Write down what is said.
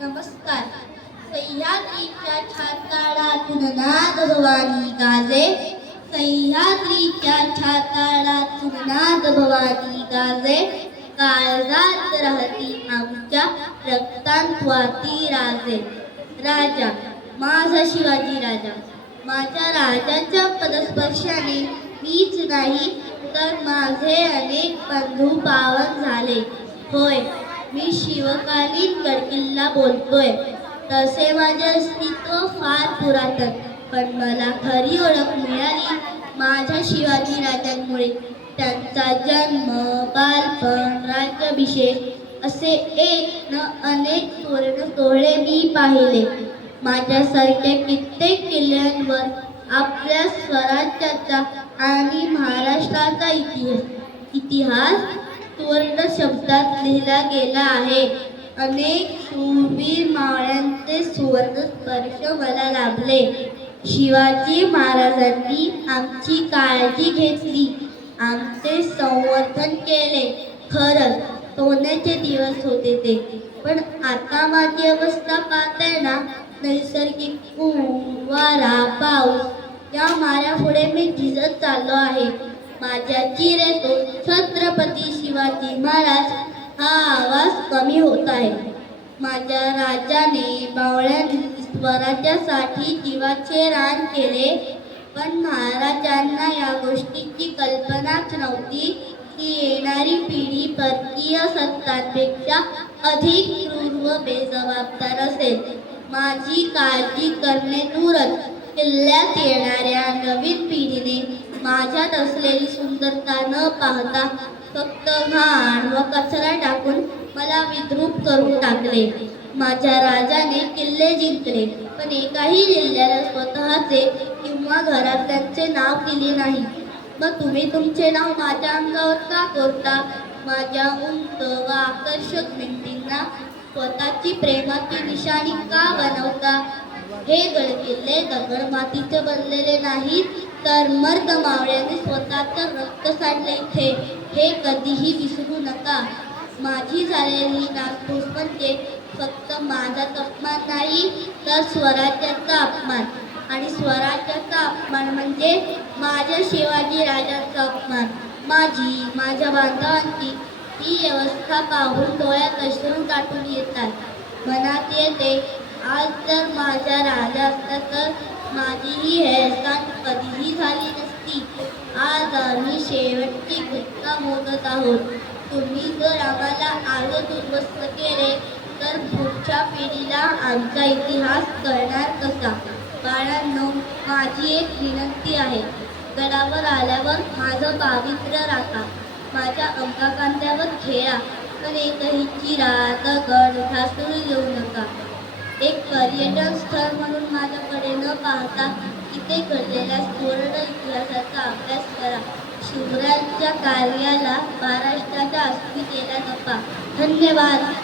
नमस्कार. सह्याद्रीच्या छाताळातून नाद भवानी गाजे. सह्याद्रीच्या छाताळातून नाद भवानी गाजे. काळजात राहती आमच्या रक्तांत वाती राजे. राजा माझा शिवाजी राजा. माझ्या राजाच्या पदस्पर्शाने मीच नाही तर माझे अनेक बंधू पावन झाले. होय मी शिवकालीन गडकिल्ला बोलतोय. तसे माझे अस्तित्व फार पुरातन पण मला खरी ओळख मिळाली माझ्या शिवाजी राजांमुळे. त्यांचा जन्म बालपण राज्याभिषेक असे एक न अनेक सुवर्ण सोहळे मी पाहिले. माझ्यासारख्या कित्येक किल्ल्यांवर आपल्या स्वराज्याचा आणि महाराष्ट्राचा इतिहास इतिहास सुवर्ण शब्दात लिहिला गेला आहे. अनेक शूरवीर मावळ्यांचे सुवर्ण स्पर्श मला लाभले. शिवाजी महाराजांनी आमची काळजी घेतली. आमचे संवर्धन केले. खरंच सोन्याचे दिवस होते ते. पण आता माझी अवस्था पाहताय ना नैसर्गिक ऊन वारा पाऊस. या माऱ्यापुढे मी झिजत चाललो आहे. माझ्या रेतो छत्रपती शिवाजी महाराज हा आवाज कमी होत आहे. माझ्या राजाने बावळ्यांनी स्वराज्यासाठी जीवाचे रान केले पण महाराजांना या गोष्टीची कल्पनाच नव्हती की येणारी पिढी परकीय सत्तांपेक्षा अधिक क्रूर व बेजबाबदार असेल. माझी काळजी करणे दूरच. किल्ल्यात येणाऱ्या नवीन पिढीने माझ्यात असलेली सुंदरता न पाहता फक्त घाण व कचरा टाकून मला विद्रूप करून टाकले. माझ्या राजाने किल्ले जिंकले पण एकाही जिल्ह्याला स्वतःचे किंवा घरातल्यांचे नाव दिले नाही. मग तुम्ही तुमचे नाव माझ्या अंगावर का करता? माझ्या उंच व आकर्षक भिंतींना स्वतःची प्रेमाची निशाणी का बनवता? हे गडकिल्ले दगड मातीचे बनलेले नाहीत. तर मर्द मावळ्याने स्वतःचं रक्त साठले इथे. हे कधीही विसरू नका. माझी झालेली नागपूस म्हणजे फक्त माझाच अपमान नाही तर स्वराज्याचा अपमान आणि स्वराज्याचा अपमान म्हणजे माझ्या शिवाजी राजाचा अपमान माझी माझ्या बांधवांची ही व्यवस्था पाहून डोळ्यात अश्रू दाटून येतात. मनात येते आज जर माझ्या राजा असता तर माझीही हेळसांड आज आम्ही शेवटची घटना मोजत आहोत. तुम्ही जर आम्हाला आलो उद्ध्वस्त केले तर पुढच्या पिढीला आमचा इतिहास कळणार कसा? बाळांनो माझी एक विनंती आहे. गडावर आल्यावर माझं पावित्र्य राखा. माझ्या अंकाकांत्यावर खेळा. पण एकही चिरा दगड ढासळू येऊ नका. एक पर्यटन स्थळ म्हणून माझ्याकडे न पाहता इथे घडलेल्या पूर्ण इतिहासाचा अभ्यास करा. शिवरायांच्या कार्याला महाराष्ट्राच्या अस्मितेला जपा. धन्यवाद.